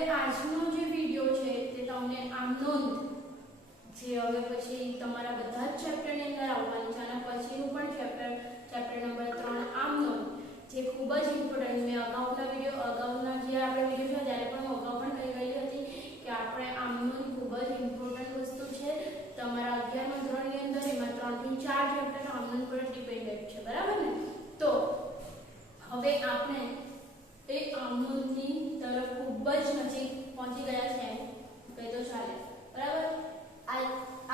હવે આજનો જે વિડિયો છે તે તમને આમ નોંધ જે હવે પછી તમારા બધા જ ચેપ્ટરની અંદર આવવાની છે અને પછીનું પણ ચેપ્ટર નંબર 3 આમ નોંધ જે ખૂબ જ ઇમ્પોર્ટન્ટ મેં અગાઉના જે આપણે વિડિયો છે ત્યારે પણ હું અગાઉ પણ કહી ગઈ હતી કે આપણે આમ નોંધ ખૂબ જ ઇમ્પોર્ટન્ટ વસ્તુ છે તમારા 11મા ધોરણની અંદર એમાં 3 થી 4 ચેપ્ટર આમ નોંધ પર ડિપેન્ડન્ટ છે બરાબર ને તો હવે આપણે એ આમ નોંધની તરફ ખૂબ જ નજીક પહોંચી ગયા છે કહી તો ચાલે બરાબર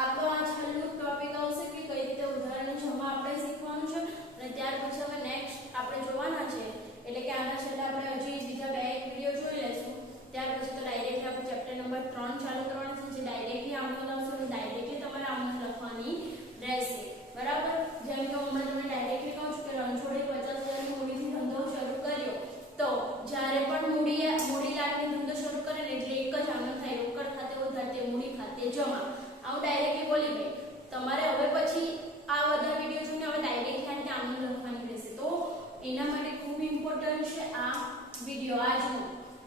આપણો આ છેલ્લું ટોપિક આવશે કે કઈ રીતે ઉદાહરણ જમા આપણે શીખવાનું છે અને ત્યાર પછી હવે નેક્સ્ટ આપણે જોવાના છે એટલે કે આના છેલ્લા આપણે હજી બીજા બે વિડિયો જોઈ લેશું ત્યાર પછી તો ડાયરેક્ટલી આપણે ચેપ્ટર નંબર 3 ચાલુ કરવાનું છે જે ડાયરેક્ટલી આમ નોંધ આવશે અને ડાયરેક્ટલી તમારે આમ નોંધ લખવાની રહેશે બરાબર જેમ કે હું તમને ડાયરેક્ટલી કહું છું કે રણછોડે 50,000ની મૂડીથી ધંધો શરૂ કર્યો તો જ્યારે પણ મૂડી લાગીને ધંધો શરૂ કરે ને એટલે એક જ આનંદ થાય રોકડ ખાતે ઉધાર તે મૂડી ખાતે જમા આવું ડાયરેક્ટલી બોલી ગઈ તમારે હવે પછી આ બધા વિડિયો જોઈને હવે ડાયરેક્ટલી આ રીતે આનંદ લખવાની રહેશે તો એના માટે ખૂબ ઇમ્પોર્ટન્ટ છે આ વિડિયો આજનો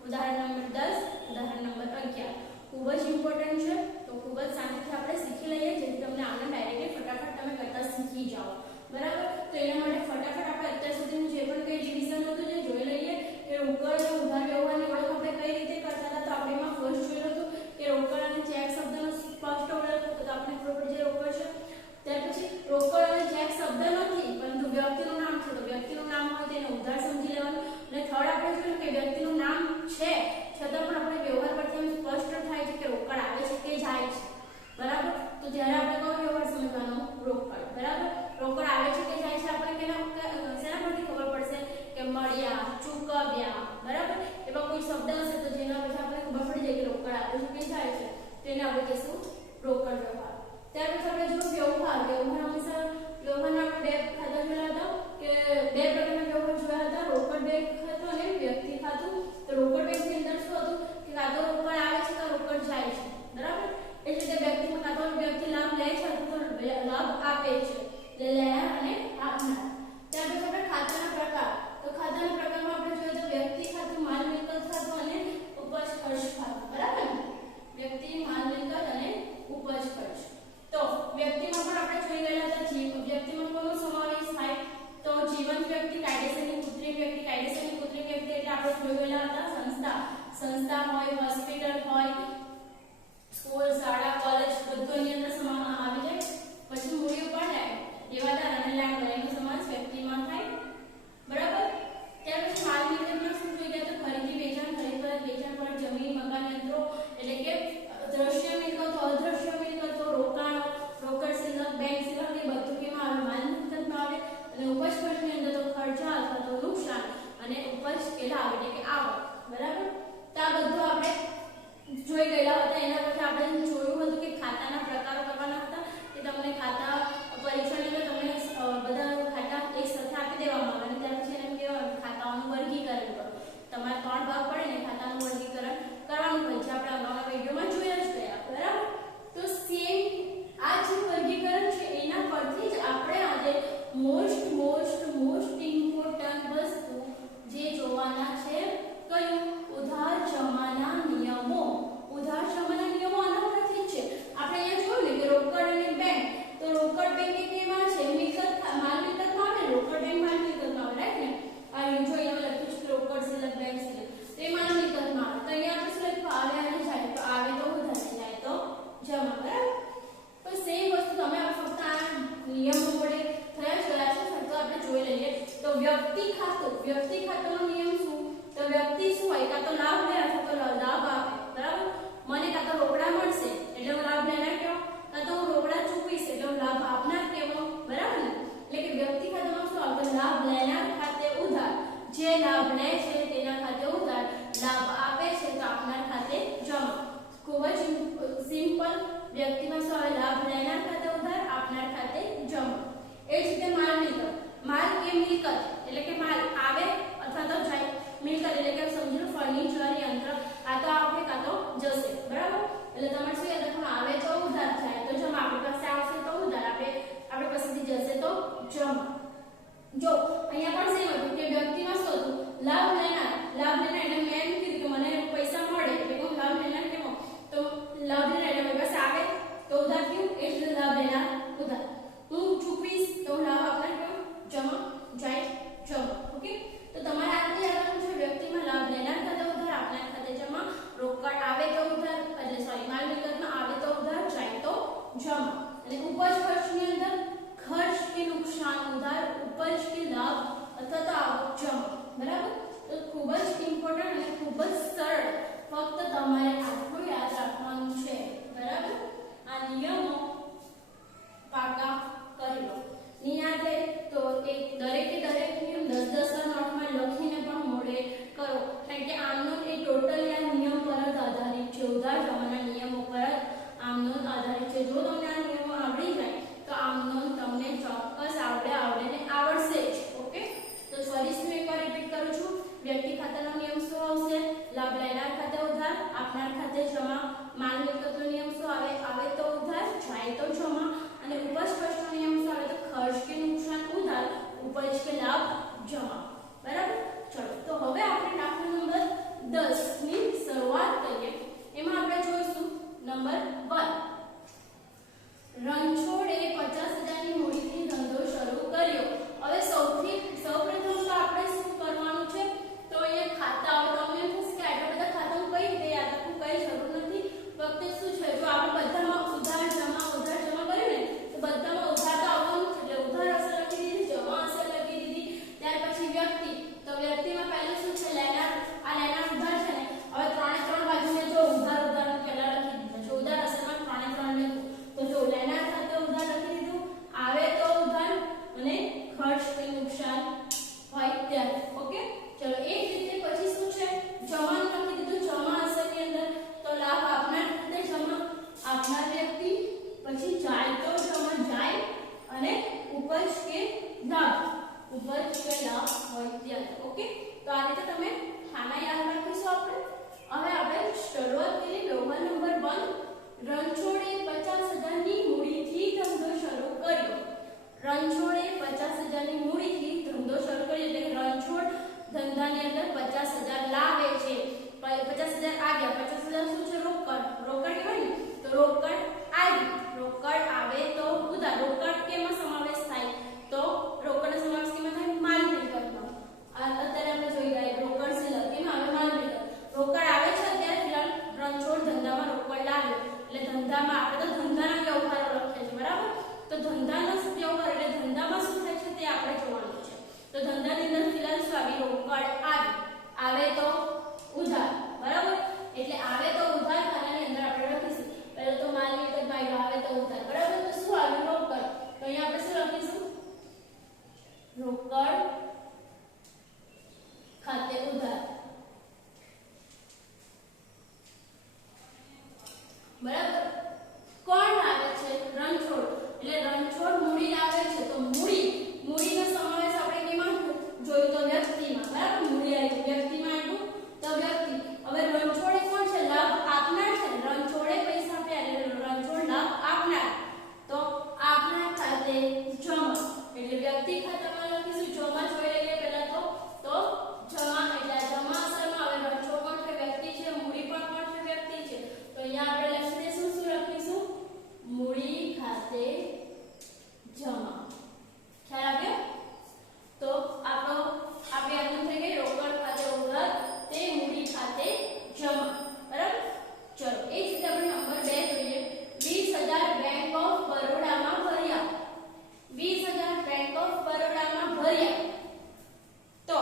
ઉદાહરણ નંબર 10 ઉદાહરણ નંબર 11 ખૂબ જ ઇમ્પોર્ટન્ટ છે તો ખૂબ જ શાંતિથી આપણે શીખી લઈએ જેથી તમને આનંદ ડાયરેક્ટલી ફટાફટ તમે કરતા શીખી જાઓ બરાબર તો એના માટે ફટાફટ આપણે અત્યાર સુધીનું જે પણ કઈ ડિવિઝન હતું જે જોઈ લઈએ કે રોકડ અને ઉધાર વ્યવહારની ઓળખ આપણે કઈ રીતે કરતા હતા તો આપણે એમાં ફર્સ્ટ જોયું હતું કે રોકડ અને ચેક શબ્દનો સ્પષ્ટ ઓળખ તો આપણે ખબર પડી જાય રોકડ છે ત્યાર પછી રોકડ અને ચેક શબ્દ નથી પરંતુ વ્યક્તિનું નામ છે તો વ્યક્તિનું નામ હોય તેને ઉધાર સમજી લેવાનું અને થર્ડ આપણે જોયું કે વ્યક્તિનું નામ છે છતાં પણ આપણે વ્યવહાર પરથી એમ સ્પષ્ટ થાય છે કે રોકડ આવે છે કે જાય છે બરાબર તો જ્યારે આપણે કયો વ્યવહાર સમજવાનો રોકડ બરાબર રોકડ આવે છે કે જાય છે આપણે શેના પરથી ખબર પડશે કે મળ્યા ચૂકવ્યા બરાબર એવા કોઈ શબ્દ હશે તો જેના પછી આપણે ખબર પડી જાય કે રોકડ આવે છે કે જાય છે તેને આપણે કહીશું રોકડ વ્યવહાર ત્યાર પછી આપણે જો વ્યવહાર હંમેશા વ્યવહારના આપણે બે ખાતા જોયા હતા કે બે પ્રકારના વ્યવહાર જોયા હતા રોકડ બેંક ખાતું અને વ્યક્તિ ખાતું તો રોકડ બેંકની અંદર શું હતું કે કાં તો રોકડ આવે છે કાં રોકડ જાય છે બરાબર એટલે તે વ્યક્તિમાં કાં તો વ્યક્તિ લાભ લે છે અથવા તો લાભ આપે છે એટલે લેનાર અને આપનાર ત્યાર પછી આપણે ખાતાના પ્રકાર તો ખાતાના પ્રકારમાં આપણે જોઈએ તો વ્યક્તિ ખાતું માલ મિલકત ખાતું અને ઉપજ ખર્ચ ખાતું બરાબર ને વ્યક્તિ માલ મિલકત અને ઉપજ ખર્ચ તો વ્યક્તિમાં પણ આપણે જોઈ ગયા હતા વ્યક્તિમાં કોનો સમાવેશ થાય તો જીવંત વ્યક્તિ કાયદેસરની કૃત્રિમ વ્યક્તિ એટલે આપણે જોઈ ગયા હતા સંસ્થા હોય હોસ્પિટલ હોય સ્કૂલ શાળા કોલેજ બધુંની અંદર સમાવેશ આવી જાય પછી મૂડી ઉપર દેવાદાર અને લેણદાર એનો સમાવેશ વ્યક્તિમાં થાય બરાબર ત્યાર પછી માલ મિલકતમાં શું જોઈ ગયા તો ખરીદી વેચાણ પર જમીન મકાન યંત્રો એટલે કે દ્રશ્ય મિલકતો અદ્રશ્ય મિલકતો રોકાણો રોકડ સિલક બેંક સિલક એ બધું કેમાં આવે માલ મિલકતમાં આવે અને ઉપજ ખર્ચની અંદર તો ખર્ચા અથવા તો નુકસાન અને ઉપજ કેટલા આવે એટલે કે આવક બરાબર તો આ બધું આપણે જોઈ ગયા હતા એના પછી આપણે જોયું હતું કે ખાતાના પ્રકારો કરવાના હતા કે તમને ખાતા પરીક્ષાની અંદર તમને બધા ખાતા એક સાથે આપી દેવામાં આવે અને ત્યાર પછી એને કહેવાનું ખાતાઓનું વર્ગીકરણ કરો તમારે 3 ભાગ પડે ને ખાતાનું વર્ગીકરણ કરવાનું હોય છે આપણે અગાઉના વિડિયોમાં જોયા જ ગયા બરાબર તો સેમ આ જે વર્ગીકરણ છે એના પરથી જ આપણે આજે મોસ્ટ ઇમ્પોર્ટન્ટ વસ્તુ જે જોવાના છે કયું ઉધાર જમાના નિયમો આના પરથી જ છે આપણે અહીંયા જોયું ને કે રોકડ અને બેંક તો રોકડ બેંક એ કેમાં છે માલ મિલકતમાં આવે રોકડ બેંક માલ મિલકતમાં આવે રાઈટ ને આ જો અહીંયા લખ્યું છે રોકડ સિલક બેંક સિલક તે માલ મિલકતમાં આવે તો અહીંયા આપણે શું લખ્યું આવે અને જાય તો આવે તો ઉધાર જાય તો જમા બરાબર તો સેમ વસ્તુ તમે ફક્ત આ નિયમો વડે થયા છે તો આપણે જોઈ લઈએ તો વ્યક્તિ ખાતાનો નિયમ શું તો વ્યક્તિ શું હોય કાં તો લાભ લે અથવા તો લાભ આપે બરાબર મને કાં તો રોકડા મળશે એટલે હું લાભ લેનાર કેવો કાં તો હું રોકડા ચૂકવીશ એટલે હું લાભ આપનાર કેવો બરાબર ને એટલે કે વ્યક્તિ ખાતામાં શું આવે લાભ લેનાર ખાતે ઉધાર જે લાભ લે છે તેના ખાતે ઉધાર લાભ આપે છે તો આપનાર ખાતે જમા ખૂબ જ સિમ્પલ વ્યક્તિમાં શું આવે લાભ લેનાર ખાતે ઉધાર આપનાર ખાતે જમા એ જ રીતે માલ કે મિલકત એટલે કે માલ આવે અથવા તો જાય મિલકત એટલે કે સમજો ફર્નિચર યંત્ર આ તો આપણે કાં તો જશે બરાબર એટલે તમારે શું યાદ રાખવાનું આવે તો ઉધાર જાય તો જમા આપણી પાસે આવશે તો ઉધાર આપણે પાસેથી જશે તો જમા જો અહીંયા પણ સેમ હતું કે વ્યક્તિમાં શું હતું લાભ લેનાર એટલે મેં કીધું કે મને પૈસા મળે એટલે तो जमा, અને ઉપજ ખર્ચનો નિયમ શું આવે તો ખર્ચ કે નુકસાન ઉધાર, ઉપજ કે લાભ જમા. બરાબર. ચલો તો હવે આપણે દાખલા નંબર 10 ની શરૂઆત કરીએ. એમાં આપણે જોઈશું નંબર 1. રણછોડે 50,000 ની મૂડીથી ધંધો શરૂ કર્યો. હવે સૌપ્રથમ તો આપણે શું કરવાનું છે તો અહીંયા ખાતાઓ તમને પૂછ કે આટલા બધા ખાતાઓ કઈ રીતે યાદ રાખવું કઈ જરૂર નથી. ફક્ત શું છે જો આપણે બધામાં ઉધાર જમા કર્યું ને તો બધામાં ઉધાર તો આવવાનું છે એટલે ઉધાર અસર લખી દીધી, જમા અસર લખી દીધી. ત્યાર પછી વ્યક્તિ, તો વ્યક્તિમાં પહેલું શું છે લેનાર, આ લેનાર ઉધાર છે ને હવે ત્રણે ત્રણ બાજુને જો ઉધાર પહેલા લખી દીધા છે. ઉધાર અસરમાં ત્રણે ત્રણ લખું તો જો લેનાર ખાતે ઉધાર લખી દીધું, આવે તો ઉધાર અને ખર્ચ કે નુકસાન હોય ત્યારે. ઓકે ચલો એ જ રીતે પછી શું છે જમાનું લખી દીધું. જમા અસરની અંદર તો લાભ આપનાર ખાતે જમા, આપનાર વ્યક્તિ, પછી જાય તો જમા જાય અને ઉપજ કે લાભ, ઉપજ કે લાભ હોય ત્યારે. ઓકે તો આ રીતે તમે ખાના યાદ રાખીશું આપણે. હવે આપણે શરૂઆત કરીએ. Roman number 1. રણછોડે 50,000 ની મૂડીથી ધંધો શરૂ કર્યો. રણછોડે 50,000 ની મૂડીથી ધંધો શરૂ કર્યો એટલે કે રણછોડ ધંધાની અંદર 50,000 લાવે છે. 50,000 આવ્યા. 50,000 શું છે રોકડ, રોકડ કહેવાય ને તો રોકડ આવી. રોકડ આવે તો ઉધાર. રોકડ કેમાં સમાવેશ થાય તો રોકડનો સમાવેશ કેમાં થાય માલ મિલકતમાં. અત્યારે આપણે જોઈ ગયા રોકડ સિલક કેમાં આવે માલ મિલકત. રોકડ આવે છે અત્યારે ફિલહાલ રણછોડ ધંધામાં રોકડ લાવ્યો એટલે ધંધામાં આપણે તો ધંધાના વ્યવહારો લખીએ છીએ. બરાબર. તો ધંધાનો વ્યવહાર એટલે ધંધામાં શું થાય છે તે આપણે જોવાનું છે. તો ધંધાની અંદર ફિલહાલ શું આવી રોકડ આવી, આવે તો ઉધાર. બરાબર. એટલે આવે તો ઉધાર ખાનાની અંદર આપણે લખીશું. પહેલો તો માલ મિલકતમાં આવ્યો, આવે તો ઉધાર. બરાબર. તો શું આવ્યું રોકડ. તો અહીંયા આપણે શું લખીશું રોકડ ખાતે ઉધાર. બરાબર. કોણ લાવે છે રણછોડ એટલે રણછોડ મૂડી લાવે છે તો મૂડીનો સમાવેશ આપણે કેમાં જોયું તો વ્યક્તિમાં. બરાબર. મૂડી આવી વ્યક્તિમાં આવ્યું તો વ્યક્તિ. હવે રણછોડે કોણ છે લાભ આપનાર છે. રણછોડે પૈસા આપ્યા એટલે રણછોડ લાભ આપનાર તો આપનાર ખાતે જમા એટલે વ્યક્તિ ખાતામાં લખીશું જમા. જોઈ લઈએ પહેલા તો જમા એટલે જમા અસરમાં હવે રણછોડ કોણ છે વ્યક્તિ છે, મૂડી પણ કોણ છે વ્યક્તિ છે. તો અહીંયા આપણે લખી દઈશું શું લખીશું મૂડી ખાતે જમા. ખ્યાલ આવ્યો. તો આપણે આનું થઈ ગઈ રોકડ ખાતે ઉધાર તે મૂડી ખાતે જમા. બરાબર. ચલો એ જ રીતે આપણે નંબર 2 જોઈએ. 20,000 બેંક ઓફ બરોડામાં ભર્યા. 20,000 બેંક ઓફ બરોડામાં ભર્યા તો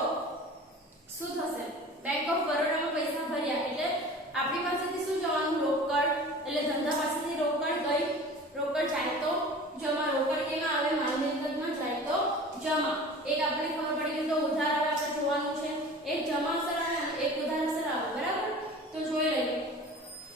શું થશે બેંક ઓફ બરોડામાં પૈસા ભર્યા એટલે આપણી પાસેથી શું જવાનું રોકડ એટલે ધંધા પાસેથી રોકડ ગઈ. રોકડ જાય તો જમા. રોકડ કેમાં આવે માલ મિલકતમાં, જાય તો જમા. એક આપણે ખબર પડી ગઈ તો ઉધાર આવે આપણે જોવાનું છે. એક જમા અસર આવે અને એક ઉધાર અસર આવે. બરાબર. તો જોઈ લઈએ.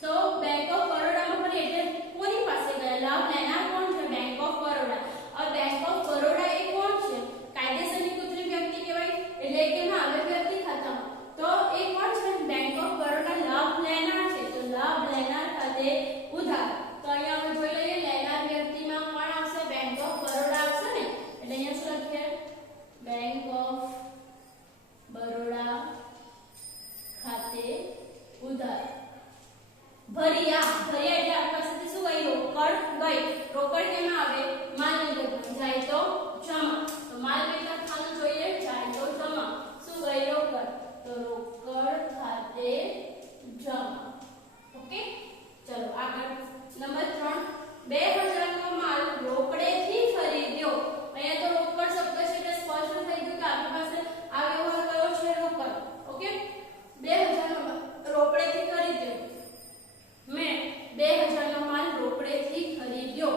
તો બેંક ઓફ બરોડામાં ભરી એટલે કોની પાસે ગયા લાભ લેનાર કોણ છે બેંક ઓફ બરોડા. હવે બેંક ઓફ બરોડા એ કોણ છે કાયદેસરની કૃત્રિમ વ્યક્તિ કહેવાય એટલે કેમાં આવે વ્યક્તિ ખાતામાં. તો એ કોણ છે બેંક ઓફ બરોડા લાભ લેનાર છે તો લાભ લેનાર ખાતે ઉધાર. તો અહીંયા આપણે જોઈ લઈએ લેનાર વ્યક્તિમાં કોણ આવશે બેંક ઓફ બરોડા આવશે ને એટલે અહીંયા શું લખીએ બેંક ઓફ બરોડા ખાતે ઉધાર. ભર્યા એટલે આપણી પાસેથી શું ગઈ રોકડ ગઈ. રોકડ કેમાં આવે માલ મિલકતમાં, જાય તો જમા. તો માલ મિલકત ખાતું જોઈએ જાય તો જમા. શું ગઈ રોકડ તો રોકડ ખાતે જમા. ઓકે ચલો આગળ નંબર 3. 2,000 નો માલ રોકડેથી ખરીદ્યો. અહીંયા તો રોકડ શબ્દ છે એટલે સ્પષ્ટ થઈ ગયું કે આપણી પાસે આ વ્યવહાર કયો છે રોકડ. ઓકે 2,000 નો રોકડેથી ખરીદ્યો. મેં 2,000 નો માલ રોકડેથી ખરીદ્યો.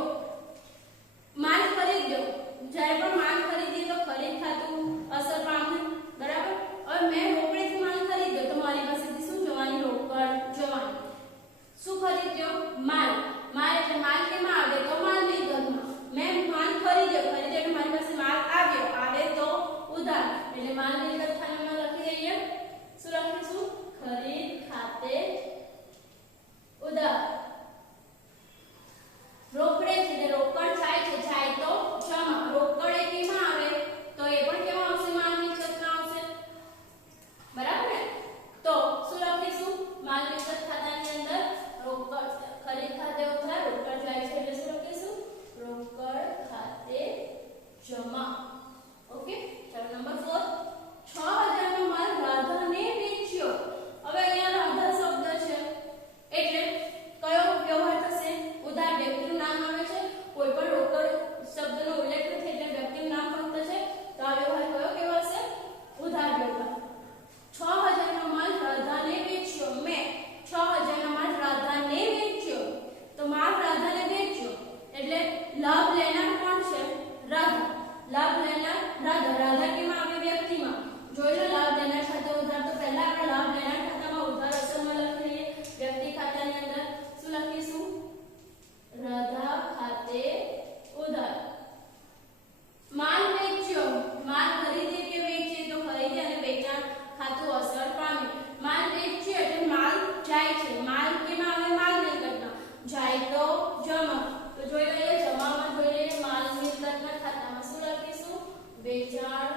છે માલ કેમાં આવે માલ મિલકતમાં જાય તો જમા તો જોઈ લઈએ જમામાં જોઈ લઈએ માલ મિલકતના ખાતામાં શું લખીશું વેચાણ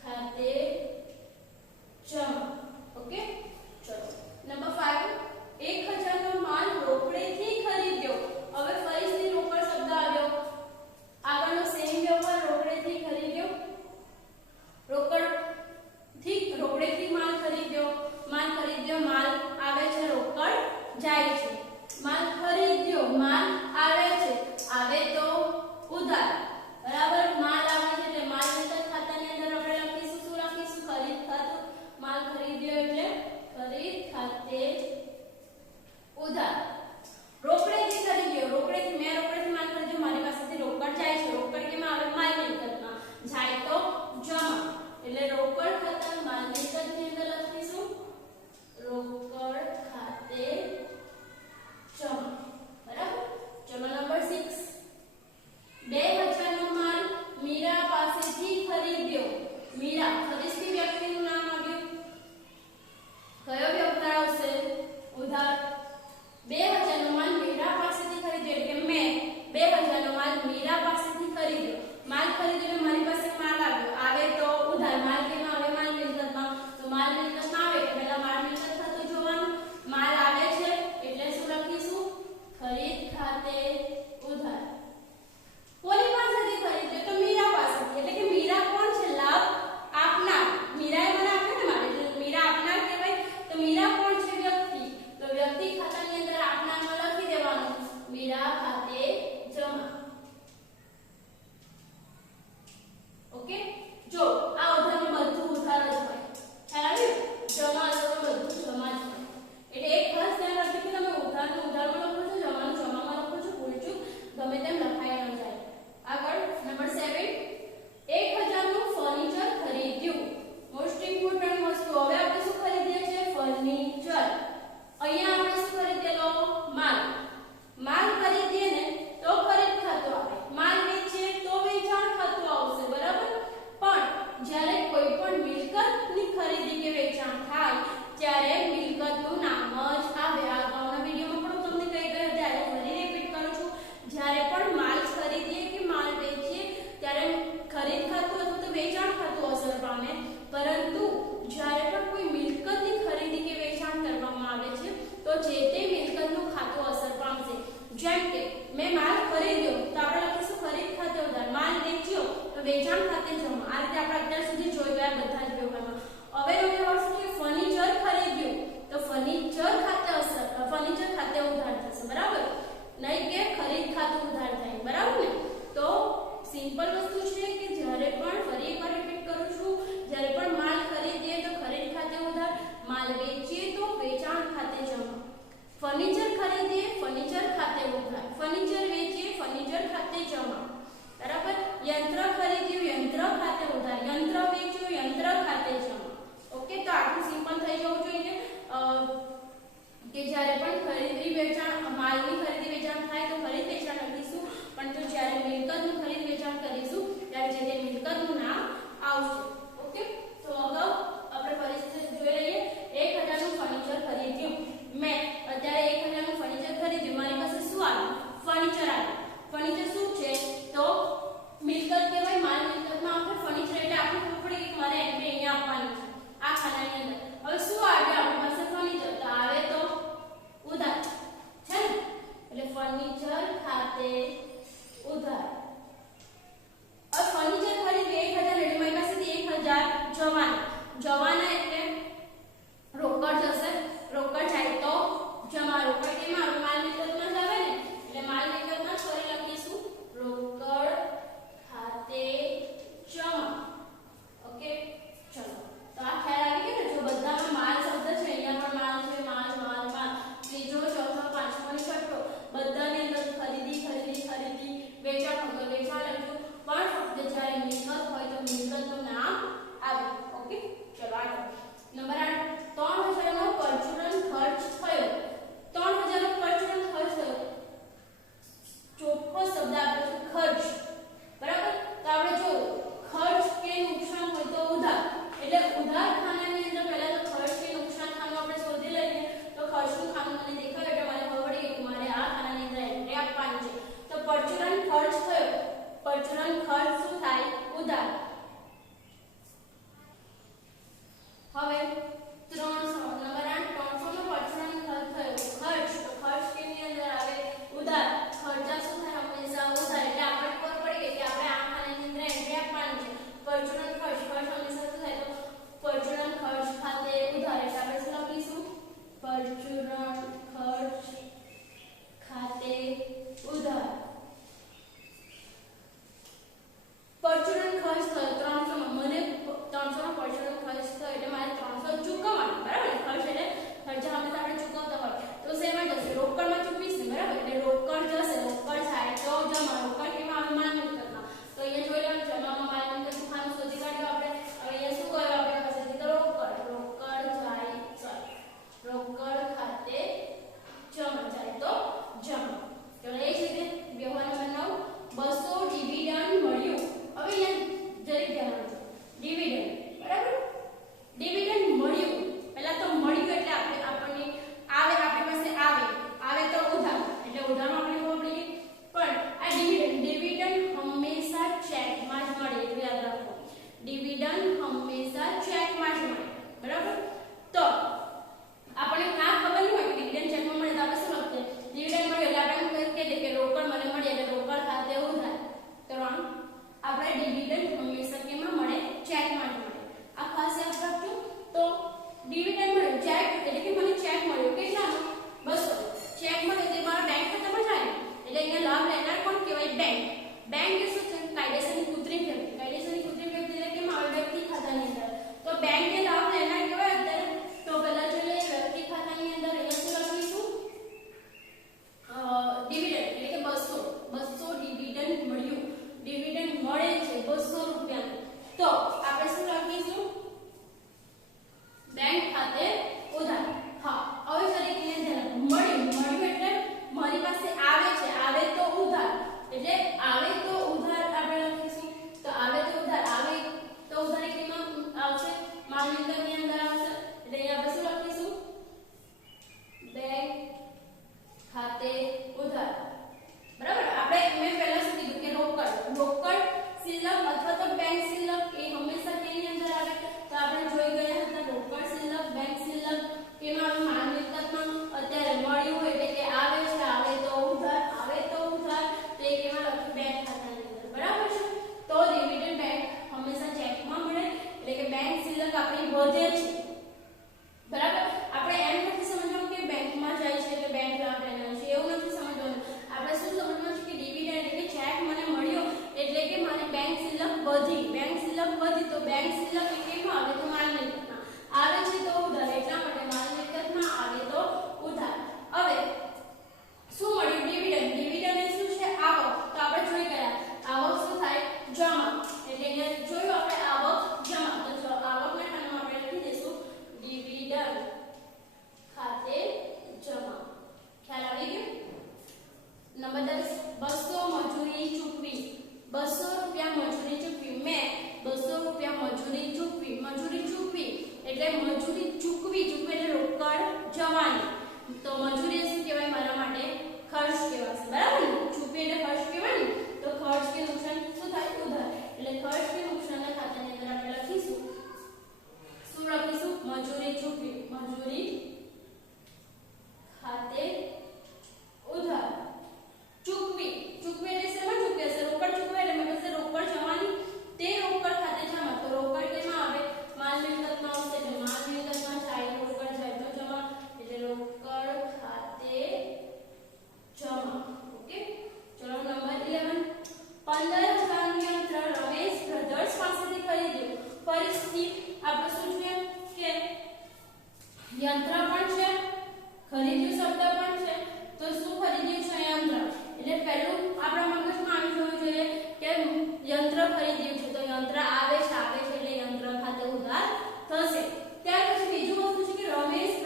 ખાતે જમા ઓકે ચલો નંબર 5 1000 નો માલ રોકડેથી ખરીદ્યો હવે ફરીથી રોકડ શબ્દ આવ્યો આગળનો સેમ વ્યવહાર રોકડેથી ખરીદ્યો રોકડેથી માલ ખરીદ્યો માલ આવે છે રોકડ જાય છે માલ ખરીદ્યો માલ આવે છે આવે તો ઉધાર બરાબર માલ આવે છે એટલે માલ મિલકત ખાતાની અંદર આપણે લખીશું શું લખીશું ખરીદ ખાતું માલ ખરીદ્યો એટલે ખરીદ ખાતે ઉધાર રોકડેથી ખરીદ્યો રોકડેથી મેં રોકડેથી માલ ખરીદ્યો મારી પાસેથી રોકડ જાય છે રોકડ કેમાં આવે માલ મિલકતમાં જાય તો જમા એટલે રોકડ ખાતા માલ મિલકતની અંદર લખીશું રોકડ ખાતે જમા બરાબર ચલો નંબર 6 2000 નો માલ મીરા પાસેથી ખરીદ્યો મીરા ફરીથી વ્યક્તિનું નામ આવ્યું કયો વ્યવહાર આવશે ઉધાર 2000 નો માલ મીરા પાસેથી ખરીદ્યો એટલે કે મેં 2000 નો માલ મીરા પાસેથી ખરીદ્યો માલ ખરીદ્યો એટલે મારી પાસે માલ આવ્યો આવે તો ઉધાર માલ કેમાં આવે માલ મિલકતમાં તો માલ મિલકતમાં આવે એટલે પહેલા માલ મિલકત ખાતું જોવાનું માલ આવે છે એટલે શું લખીશું ખરીદ ખાતે ઉધાર કોની પાસેથી ખરીદ્યો તો મીરા પાસેથી એટલે કે મીરા કોણ છે લાભ આપનાર મીરાએ મને આપ્યો ને મારે એટલે મીરા આપનાર કહેવાય તો મીરા કોણ છે વ્યક્તિ તો વ્યક્તિ ખાતાની અંદર આપનારમાં લખી દેવાનું મીરા ખાતે જમા ઓકે જો આ ઉધારમાં બધું ઉધાર જ હોય ખ્યાલ આવ્યો જમા એટલે બધું જમા જ હોય એટલે એક ખાસ ધ્યાન રાખજો કે તમે ઉધારનું ઉધારમાં લખો છો જમાનું જમામાં લખો છો ભૂલચૂક ગમે તેમ લખાઈ ન જાય આગળ નંબર 7 1000 નું ફર્નિચર ખરીદ્યું મોસ્ટ ઇમ્પોર્ટન્ટ વસ્તુ હવે આપણે શું ખરીદીએ છીએ ફર્નિચર અહીંયા આપણે શું ખરીદેલો માલ ખરીદીએ ને તો ખરીદ ખાતું આવે માલ વેચીએ તો વેચાણ ખાતું આવશે બરાબર પણ જ્યારે કોઈ પણ મિલકતની ખરીદી કે વેચાણ થાય ત્યારે મિલકતનું નામ જ આવે આગળના વિડિયોમાં પણ તમને કહી ગયા ત્યારે ફરી રિપીટ કરું છું જ્યારે પણ માલ ખરીદીએ કે માલ વેચીએ ત્યારે ખરીદ ખાતું અથવા તો વેચાણ ખાતું અસર પામે પરંતુ જ્યારે પણ કોઈ મિલકતની ખરીદી કે વેચાણ કરવામાં આવે છે તો જે તે મિલકતનું ખાતું અસર પામશે જેમ કે મેં માલ ખરીદ્યો તો આપણે લખીશું ખરીદ ખાતે ઉધાર માલ વેચ્યો તો વેચાણ ખાતે જમા આ રીતે આપણે અત્યાર સુધી જોઈ ગયા બધા જ વ્યવહારમાં હવે તમે આવશે કે ફર્નિચર ખરીદ્યું તો ફર્નિચર ખાતે ઉધાર થશે બરાબર નહીં કે ખરીદ ખાતું ઉધાર થાય બરાબર ને તો સિમ્પલ વસ્તુ છે કે જ્યારે પણ ફરી એકવાર રિપીટ કરું છું જ્યારે પણ માલ ખરીદીએ તો ખરીદ ખાતે ઉધાર માલ વેચીએ તો વેચાણ ખાતે જમા ફર્નિચર ખરીદીએ ફર્નિચર ખાતે ઉધાર ફર્નિચર વેચીએ ફર્નિચર ખાતે જમા બરાબર યંત્ર ખરીદ્યું યંત્ર ખાતે ઉધાર યંત્ર વેચ્યું યંત્ર ખાતે જમા ઓકે તો આટલું સિમ્પલ થઈ જવું જોઈએ કે જ્યારે પણ ખરીદી વેચાણ માલની ખરીદી વેચાણ થાય તો ખરીદ વેચાણ લખીશું પણ તો જ્યારે મિલકતનું ખરીદ વેચાણ કરીશું ત્યારે જે તે મિલકતનું નામ આવશે ઓકે તો અગાઉ આપણે પરિસ્થિતિ જોઈ લઈએ 1000 નું ફર્નિચર ખરીદ્યું મેં અત્યારે 1000 નું ફર્નિચર ખરીદ્યું મારી પાસે શું આવ્યું ફર્નિચર આવ્યું ફર્નિચર શું છે તો મિલકત કહેવાય માલ મિલકતમાં આપણે ફર્નિચર એટલે આપણે ખબર પડે કે મારે એન્ટ્રી અહીંયા આપવાની છે આ ખાનાની અંદર હવે શું આવ્યું આપણી પાસે ફર્નિચર તો આવે તો ઉધાર છે ને મજૂરી ખાતે ઉધાર ચૂકવી ચૂકવે એટલે શેમાં ચૂકવે છે રોકડ ચૂકવે એટલે મતલબ છે રોકડ જવાની તે રોકડ ખાતે જમા તો રોકડ કેમાં આવે માલ મિલકતમાં આવશે એટલે માલ મિલકતમાં જાય રોકડ જાય તો જમા એટલે રોકડ ખાતે જમા ઓકે ચલો નંબર 11 15,000 નું યંત્ર રમેશ બ્રધર્સ પાસેથી ખરીદ્યું ફરીથી આપણે શું છે કે યંત્ર પણ છે ખરીદ્યું શબ્દ પણ છે તો શું ખરીદ્યું છે યંત્ર એટલે પહેલું આપણા મગજમાં આવી જવું જોઈએ કે યંત્ર ખરીદ્યું છે તો યંત્ર આવે છે એટલે યંત્ર ખાતે ઉધાર થશે ત્યાર પછી બીજું વસ્તુ છે કે રમેશ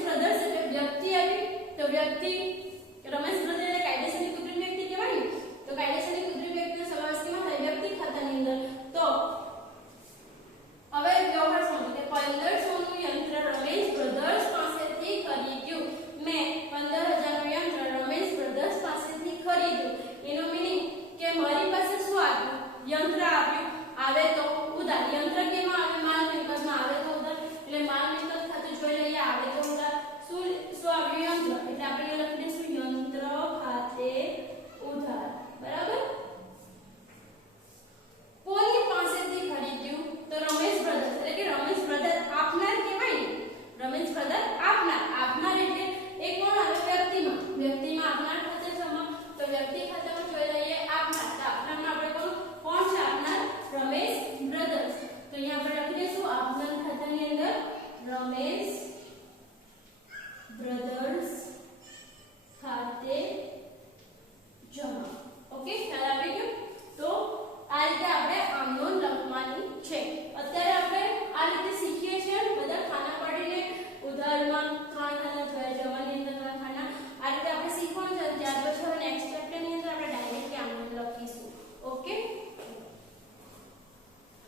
બ્રધર્સ એટલે વ્યક્તિ આવી તો વ્યક્તિ રમેશ બ્રધર્સ